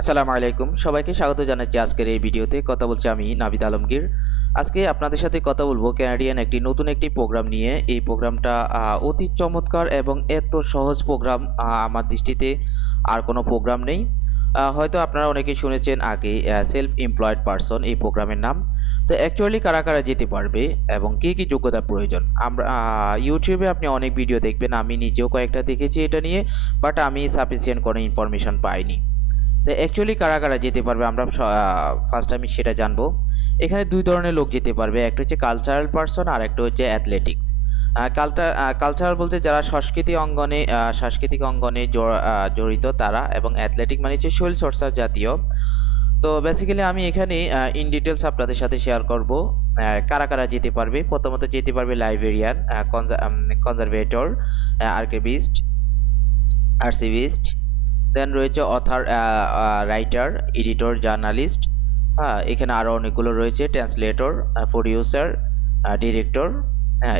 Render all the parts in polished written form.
আসসালামু আলাইকুম, সবাইকে স্বাগত জানাচ্ছি আজকের এই ভিডিওতে। কথা বলছি আমি নাভিদ আলমগীর। আজকে আপনাদের সাথে কথা বলবো কানাডিয়ান নতুন একটি প্রোগ্রাম নিয়ে। এই প্রোগ্রামটা অতি চমৎকার এবং এত সহজ প্রোগ্রাম, আমার দৃষ্টিতে আর কোনো প্রোগ্রাম নেই। হয়তো আপনারা অনেকেই শুনেছেন আগে সেলফ এমপ্লয়েড পারসন এই প্রোগ্রামের নাম। তো অ্যাকচুয়ালি কারা কারা যেতে পারবে এবং কি কি যোগ্যতা প্রয়োজন, আমরা ইউটিউবে আপনি অনেক ভিডিও দেখবেন, আমি নিজেও কয়েকটা দেখেছি এটা নিয়ে, বাট আমি সাফিসিয়েন্ট কোনো ইনফরমেশন পাইনি। তো অ্যাকচুয়ালি কারা কারা যেতে পারবে আমরা ফার্স্ট আমি সেটা জানবো। এখানে দুই ধরনের লোক যেতে পারবে, একটা হচ্ছে কালচারাল পারসন আর একটা হচ্ছে অ্যাথলেটিক্স। কালচারাল বলতে যারা সাংস্কৃতিক অঙ্গনে জড়িত তারা, এবং অ্যাথলেটিক মানে হচ্ছে শরীর চর্চা জাতীয়। তো বেসিক্যালি আমি এখানে ইন ডিটেলস আপনাদের সাথে শেয়ার করব কারা কারা যেতে পারবে। প্রথমত যেতে পারবে লাইব্রেরিয়ান, কনজারভেটর, আর্কিভিস্ট, আর্চিভিস্ট, দেন রয়েছে অথার, রাইটার, এডিটর, জার্নালিস্ট। হ্যাঁ, এখানে আরও অনেকগুলো রয়েছে, ট্রান্সলেটর, প্রডিউসার, ডিরেক্টর,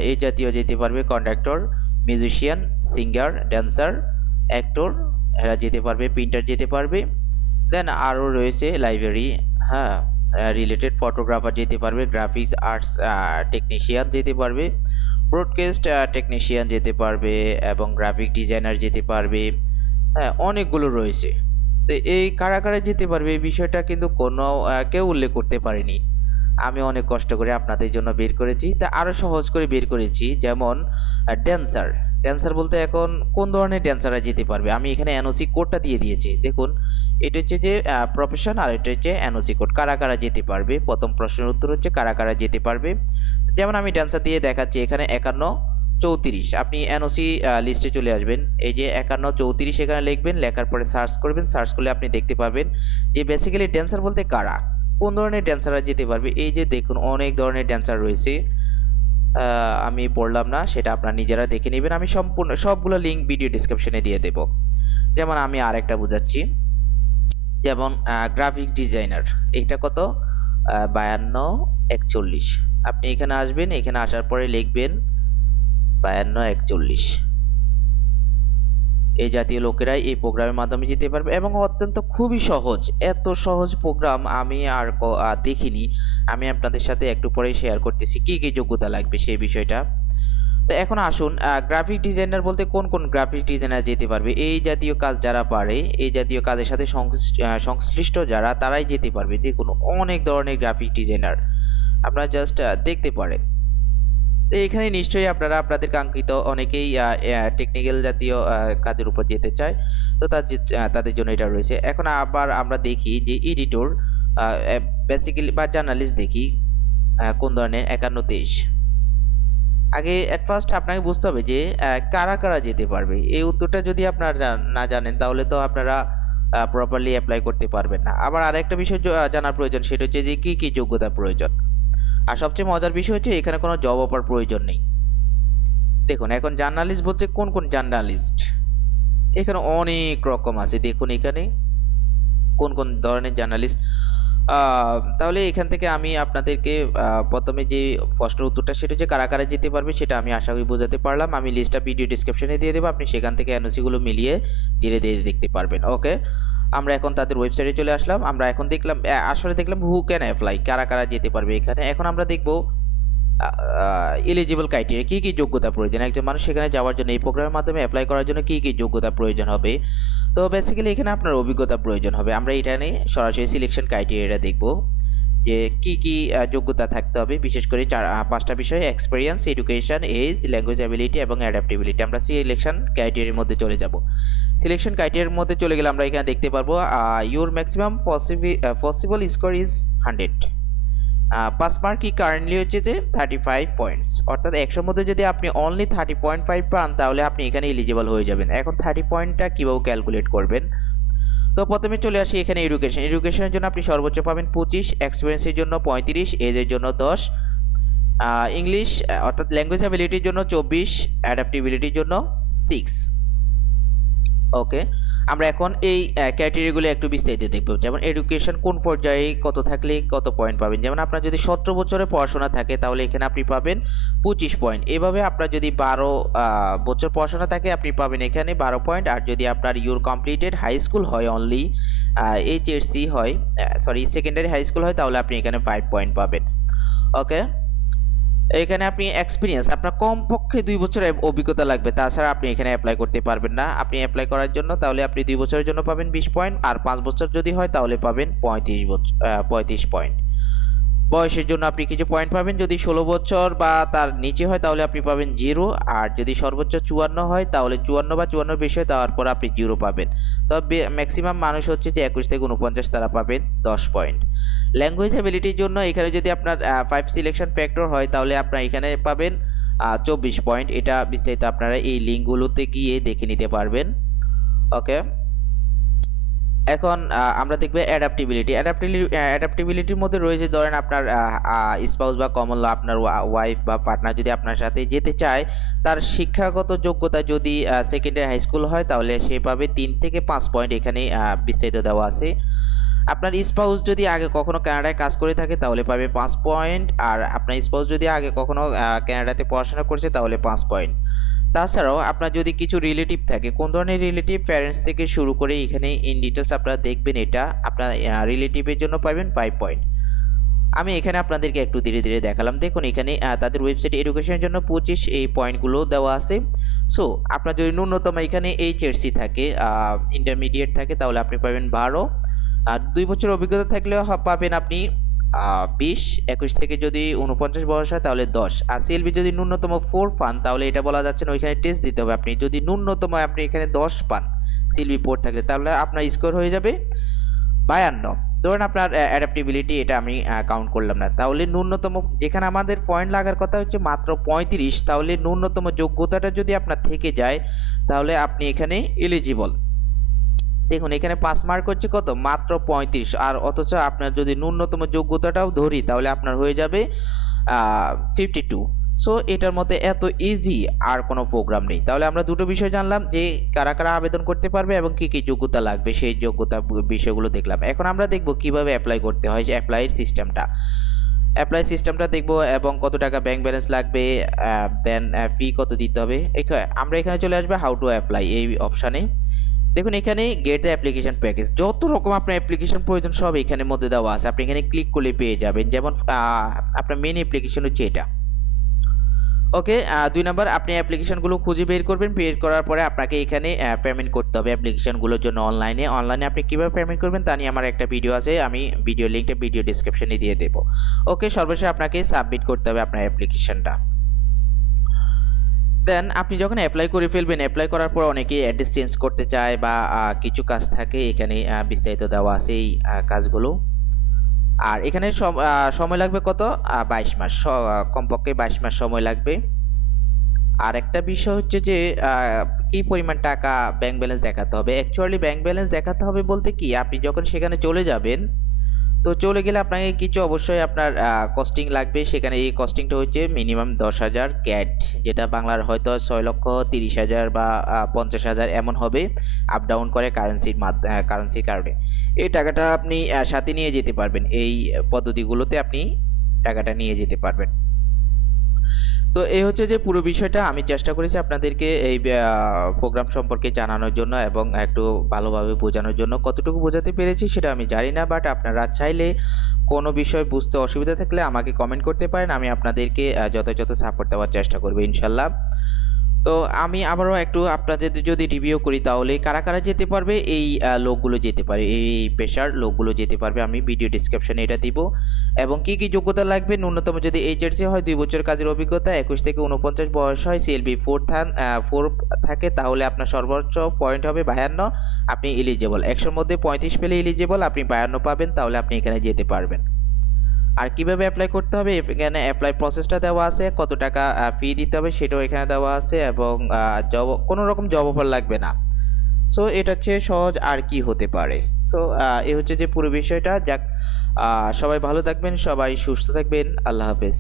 এই জাতীয় যেতে পারবে, conductor, musician, singer, dancer, actor, এরা যেতে পারবে, প্রিন্টার যেতে পারবে। দেন আরও রয়েছে লাইব্রেরি, হ্যাঁ, রিলেটেড, ফটোগ্রাফার যেতে পারবে, গ্রাফিক্স আর্টস টেকনিশিয়ান যেতে পারবে, ব্রডকাস্ট টেকনিশিয়ান যেতে পারবে, এবং গ্রাফিক ডিজাইনার যেতে পারবে। হ্যাঁ, অনেকগুলো রয়েছে। তো এই কারা কারা যেতে পারবে এই বিষয়টা কিন্তু কোনো কেউ উল্লেখ করতে পারেনি। আমি অনেক কষ্ট করে আপনাদের জন্য বের করেছি, তা আরো সহজ করে বের করেছি। যেমন ড্যান্সার, ড্যান্সার বলতে এখন কোন ধরনের ড্যান্সাররা যেতে পারবে, আমি এখানে এনওসি কোডটা দিয়ে দিয়েছি। দেখুন, এটা হচ্ছে যে প্রফেশন, আর এটা হচ্ছে এনওসি কোড। কারা কারা যেতে পারবে, প্রথম প্রশ্নের উত্তর হচ্ছে কারা কারা যেতে পারবে। যেমন আমি ড্যান্সার দিয়ে দেখাচ্ছি, এখানে 51 34, আপনি এনওসি লিস্টে চলে আসবেন, এই যে 51 34 এখানে লিখবেন, লেখার পরে সার্চ করবেন, সার্চ করলে আপনি দেখতে পাবেন যে বেসিক্যালি ড্যান্সার বলতে কারা, কোন ধরনের ড্যান্সাররা যেতে পারবে। এই যে দেখুন, অনেক ধরনের ড্যান্সার রয়েছে, আমি বললাম না, সেটা আপনারা নিজেরা দেখে নেবেন। আমি সম্পূর্ণ সবগুলো লিঙ্ক ভিডিও ডিসক্রিপশনে দিয়ে দেব। যেমন আমি আরেকটা বোঝাচ্ছি, যেমন গ্রাফিক ডিজাইনার, এটা কত, 52 41। আপনি এখানে আসবেন, এখানে আসার পরে লিখবেন 52 41। এই জাতীয় লোকেরাই এই প্রোগ্রামের মাধ্যমে যেতে পারবে, এবং অত্যন্ত খুবই সহজ। এত সহজ প্রোগ্রাম আমি আর দেখিনি। আমি আপনাদের সাথে একটু পরেই শেয়ার করতেছি কি কি যোগ্যতা লাগবে সেই বিষয়টা। তো এখন আসুন, গ্রাফিক ডিজাইনার বলতে কোন কোন গ্রাফিক ডিজাইনার যেতে পারবে। এই জাতীয় কাজ যারা পারে, এই জাতীয় কাজের সাথে সংশ্লিষ্ট যারা, তারাই যেতে পারবে। দেখুন, অনেক ধরনের গ্রাফিক ডিজাইনার, আপনারা জাস্ট দেখতে পারেন। তো এখানে নিশ্চয়ই আপনারা আপনাদের কাঙ্ক্ষিত অনেকেই টেকনিক্যাল জাতীয় কাজের উপর যেতে চায়, তো তাদের জন্য এটা রয়েছে। এখন আবার আমরা দেখি যে এডিটর, বেসিক্যালি, বা জার্নালিস্ট দেখি কোন ধরনের, 51 23। আগে এট ফার্স্ট আপনাকে বুঝতে হবে যে কারা কারা যেতে পারবে। এই উত্তরটা যদি আপনারা না জানেন, তাহলে তো আপনারা প্রপারলি অ্যাপ্লাই করতে পারবেন না। আবার আরেকটা বিষয় জানার প্রয়োজন, সেটা হচ্ছে যে কি কি যোগ্যতা প্রয়োজন। আর সবচেয়ে মজার বিষয় হচ্ছে এখানে কোনো জব অফার প্রয়োজন নেই। দেখুন, এখন জার্নালিস্ট বলতে কোন কোন জার্নালিস্ট, এখানে অনেক রকম আছে। দেখুন এখানে কোন কোন ধরনের জার্নালিস্ট। তাহলে এখান থেকে আমি আপনাদেরকে প্রথমে যে প্রশ্নের উত্তরটা, সেটা হচ্ছে কারা কারা যেতে পারবে, সেটা আমি আশা করি বোঝাতে পারলাম। আমি লিস্টটা ভিডিও ডিসক্রিপশনে দিয়ে দেবো, আপনি সেখান থেকে এনওসি গুলো মিলিয়ে ধীরে ধীরে দেখতে পারবেন। ওকে, আমরা এখন তাদের ওয়েবসাইটে চলে আসলাম। আমরা এখন দেখলাম, আসলে দেখলাম হু ক্যান অ্যাপ্লাই, কারা কারা যেতে পারবে এখানে। এখন আমরা দেখবো এলিজিবল ক্রাইটেরিয়া, কি কি যোগ্যতা প্রয়োজন একজন মানুষ সেখানে যাওয়ার জন্য, এই প্রোগ্রামের মাধ্যমে অ্যাপ্লাই করার জন্য কি কি যোগ্যতা প্রয়োজন হবে। তো বেসিক্যালি এখানে আপনার অভিজ্ঞতা প্রয়োজন হবে। আমরা এটা নিয়ে সরাসরি সিলেকশন ক্রাইটেরিয়াটা দেখব যে কি কি যোগ্যতা থাকতে হবে, বিশেষ করে 5টা বিষয়: experience, education, age, language ability এবং অ্যাডাপ্টেবিলিটি। আমরা সিলেকশন ক্রাইটেরিয়ার মধ্যে চলে যাব। সিলেকশন ক্রাইটেরিয়ার মধ্যে চলে গেলে আমরা এখানে দেখতে পারবো your maximum possible score is 100। Pass mark কি কারেন্টলি হচ্ছে যে 35 পয়েন্টস, অর্থাৎ 100 মধ্যে যদি আপনি অনলি 30.5 পান, তাহলে আপনি এখানে এলিজিবল হয়ে যাবেন। এখন 30 পয়েন্টটা কীভাবে ক্যালকুলেট করবেন, তো প্রথমে চলে আসি এখানে এডুকেশন। এডুকেশনের জন্য আপনি সর্বোচ্চ পাবেন 25, এক্সপিরিয়েন্সের জন্য 35, এজের জন্য 10, ইংলিশ অর্থাৎ ল্যাঙ্গুয়েজ অ্যাবিলিটির জন্য 24, অ্যাডাপ্টিবিলিটির জন্য 6। ওকে, আমরা এখন এই ক্রাইটেরিয়াগুলো একটু বিস্তারিত দেখব। যেমন এডুকেশন কোন পর্যায়ে কত থাকলে কত পয়েন্ট পাবেন। যেমন আপনার যদি 17 বছরের পড়াশোনা থাকে তাহলে এখানে আপনি পাবেন 25 পয়েন্ট। এভাবে আপনার যদি 12 বছর পড়াশোনা থাকে আপনি পাবেন এখানে 12 পয়েন্ট। আর যদি আপনার ইউর কমপ্লিটেড হাই স্কুল হয় অনলি এইচএসসি হয়, সরি সেকেন্ডারি হাই স্কুল হয়, তাহলে আপনি এখানে 5 পয়েন্ট পাবেন। ওকে, এখানে আপনি এক্সপিরিয়েন্স, আপনার কমপক্ষে 2 বছরের অভিজ্ঞতা লাগবে, তাছাড়া আপনি এখানে অ্যাপ্লাই করতে পারবেন না। আপনি অ্যাপ্লাই করার জন্য তাহলে আপনি 2 বছরের জন্য পাবেন 20 পয়েন্ট, আর 5 বছর যদি হয় তাহলে পাবেন 35 পয়েন্ট। বয়সের জন্য আপনি কিছু পয়েন্ট পাবেন, যদি 16 বছর বা তার নিচে হয় তাহলে আপনি পাবেন 0, আর যদি সর্বোচ্চ 54 হয় তাহলে 54 বা 54 বেশি হয় তারপর আপনি 0 পাবেন। তবে ম্যাক্সিমাম মানুষ হচ্ছে যে 21 থেকে 49 তারা পাবেন 10 পয়েন্ট। ল্যাঙ্গুয়েজ অ্যাবিলিটির জন্য এখানে যদি আপনার 5 সিলেকশন ফ্যাক্টর হয় তাহলে আপনারা এখানে পাবেন 24 পয়েন্ট। এটা বিস্তারিত আপনারা এই লিঙ্কগুলোতে গিয়ে দেখে নিতে পারবেন। ওকে, এখন আমরা দেখব অ্যাডাপ্টিবিলিটির মধ্যে রয়েছে, ধরেন আপনার স্পাউস বা কমন ল, আপনার ওয়াইফ বা পার্টনার যদি আপনার সাথে যেতে চায়, তার শিক্ষাগত যোগ্যতা যদি সেকেন্ডারি হাই স্কুল হয় তাহলে সে পাবে 3 থেকে 5 পয়েন্ট, এখানে বিস্তারিত দেওয়া আছে। আপনার স্পাউস যদি আগে কখনো কানাডায় কাজ করে থাকে তাহলে পাবে 5 পয়েন্ট, আর আপনার স্পাউস যদি আগে কখনো কানাডাতে পড়াশোনা করছে তাহলে 5 পয়েন্ট। তাছাড়াও আপনার যদি কিছু রিলেটিভ থাকে, কোন ধরনের রিলেটিভ, প্যারেন্টস থেকে শুরু করে এখানে ইন ডিটেলস আপনারা দেখবেন, এটা আপনার রিলেটিভের জন্য পাবেন 5 পয়েন্ট। আমি এখানে আপনাদেরকে একটু ধীরে ধীরে দেখালাম। দেখুন এখানে তাদের ওয়েবসাইটে এডুকেশনের জন্য 25 এই পয়েন্টগুলো দেওয়া আছে। সো আপনার যদি ন্যূনতম এখানে এইচএসসি থাকে, ইন্টারমিডিয়েট থাকে, তাহলে আপনি পাবেন 12, আর 2 বছর অভিজ্ঞতা থাকলেও পাবেন আপনি 20, 21 থেকে যদি 49 বয়স হয় তাহলে 10, আর সিএলবি যদি ন্যূনতম 4 পান তাহলে এটা বলা যাচ্ছে না, ওইখানে টেস্ট দিতে হবে। আপনি যদি ন্যূনতম আপনি এখানে 10 পান সিএলবি 4 থাকলে, তাহলে আপনার স্কোর হয়ে যাবে 52। ধরুন আপনার অ্যাডাপ্টিবিলিটি এটা আমি কাউন্ট করলাম না, তাহলে ন্যূনতম যেখানে আমাদের পয়েন্ট লাগার কথা হচ্ছে মাত্র 35, তাহলে ন্যূনতম যোগ্যতাটা যদি আপনার থেকে যায় তাহলে আপনি এখানে এলিজিবল। দেখুন এখানে 5 মার্ক হচ্ছে কত, মাত্র 35, আর অথচ আপনার যদি ন্যূনতম যোগ্যতাটাও ধরি তাহলে আপনার হয়ে যাবে 52। সো এটার মধ্যে এত ইজি আর কোনো প্রোগ্রাম নেই। তাহলে আমরা দুটো বিষয় জানলাম, যে কারা কারা আবেদন করতে পারবে এবং কি কি যোগ্যতা লাগবে, সেই যোগ্যতা বিষয়গুলো দেখলাম। এখন আমরা দেখব কিভাবে অ্যাপ্লাই করতে হয়, যে অ্যাপ্লাইয়ের সিস্টেমটা দেখব, এবং কত টাকা ব্যাংক ব্যালেন্স লাগবে, দেন ফি কত দিতে হবে। আমরা এখানে চলে আসবে হাউ টু অ্যাপ্লাই এই অপশানে। দেখুন এখানে গেট দ্য অ্যাপ্লিকেশন প্যাকেজ, যত রকম আপনার অ্যাপ্লিকেশন প্রয়োজন সব এখানের মধ্যে দেওয়া আছে, আপনি এখানে ক্লিক করলে পেয়ে যাবেন। যেমন আপনার মেন অ্যাপ্লিকেশন হচ্ছে এটা। ওকে, 2 নাম্বার, আপনি অ্যাপ্লিকেশনগুলো খুঁজে বের করবেন, বের করার পরে আপনাকে এখানে পেমেন্ট করতে হবে অ্যাপ্লিকেশনগুলোর জন্য অনলাইনে। আপনি কিভাবে পেমেন্ট করবেন তা নিয়ে আমার একটা ভিডিও আছে, আমি ভিডিও লিঙ্কটা ভিডিও ডিসক্রিপশনে দিয়ে দেবো। ওকে, সর্বশেষ আপনাকে সাবমিট করতে হবে আপনার অ্যাপ্লিকেশনটা। দেন আপনি যখন অ্যাপ্লাই করে ফেলবেন, অ্যাপ্লাই করার পর অনেকেই অ্যাড্রেস চেঞ্জ করতে চায় বা কিছু কাজ থাকে, এখানে বিস্তারিত দেওয়া আছে এই কাজগুলো। আর এখানে সময় লাগবে কত, 22 মাস, কমপক্ষে 22 মাস সময় লাগবে। আর একটা বিষয় হচ্ছে যে কি পরিমাণ টাকা ব্যাংক ব্যালেন্স দেখাতে হবে। অ্যাকচুয়ালি ব্যাংক ব্যালেন্স দেখাতে হবে বলতে কি, আপনি যখন সেখানে চলে যাবেন, তো চলে গেলে আপনাকে কিছু অবশ্যই আপনার কস্টিং লাগবে। সেখানে এই কস্টিংটা হচ্ছে মিনিমাম 10,000 ক্যাট, যেটা বাংলার হয়তো 6,30,000 বা 50,000 এমন হবে, আপ ডাউন করে কারেন্সির কারণে। এই টাকাটা আপনি সাথে নিয়ে যেতে পারবেন, এই পদ্ধতিগুলোতে আপনি টাকাটা নিয়ে যেতে পারবেন। তো এই হচ্ছে যে পুরো বিষয়টা আমি চেষ্টা করেছি আপনাদেরকে এই প্রোগ্রাম সম্পর্কে জানানোর জন্য এবং একটু ভালোভাবে বোঝানোর জন্য। কতটুকু বোঝাতে পেরেছি সেটা আমি জানি না, বাট আপনারা চাইলে কোনো বিষয় বুঝতে অসুবিধা থাকলে আমাকে কমেন্ট করতে পারেন, আমি আপনাদেরকে যথাযথ সাপোর্ট দেওয়ার চেষ্টা করব ইনশাল্লাহ। তো আমি আবারও একটু আপনাদের যদি রিভিউ করি, তাহলে কারা কারা যেতে পারবে, এই লোকগুলো যেতে পারে, এই পেশার লোকগুলো যেতে পারবে, আমি ভিডিও ডিসক্রিপশনে এটা দিব। এবং কি কি যোগ্যতা লাগবে, ন্যূনতম যদি এইচএসসি হয় 2 বছর কাজের অভিজ্ঞতা, 21 থেকে 49 বয়স হয়, সিএলবি 4 থাকে, তাহলে আপনার সর্বোচ্চ পয়েন্ট হবে 52, আপনি এলিজেবল। 100-র মধ্যে 35 পেলে এলিজেবল, আপনি 52 পাবেন, তাহলে আপনি এখানে যেতে পারবেন। আর কিভাবে অ্যাপ্লাই করতে হবে, এখানে অ্যাপ্লাই প্রসেসটা দেওয়া আছে, কত টাকা ফি দিতে হবে সেটাও এখানে দেওয়া আছে, এবং কোনো রকম জব অফার লাগবে না। সো এটা হচ্ছে সহজ, আর কি হতে পারে। সো এই হচ্ছে যে পুরো বিষয়টা। যাক, সবাই ভালো থাকবেন, সবাই সুস্থ থাকবেন, আল্লাহ হাফেজ।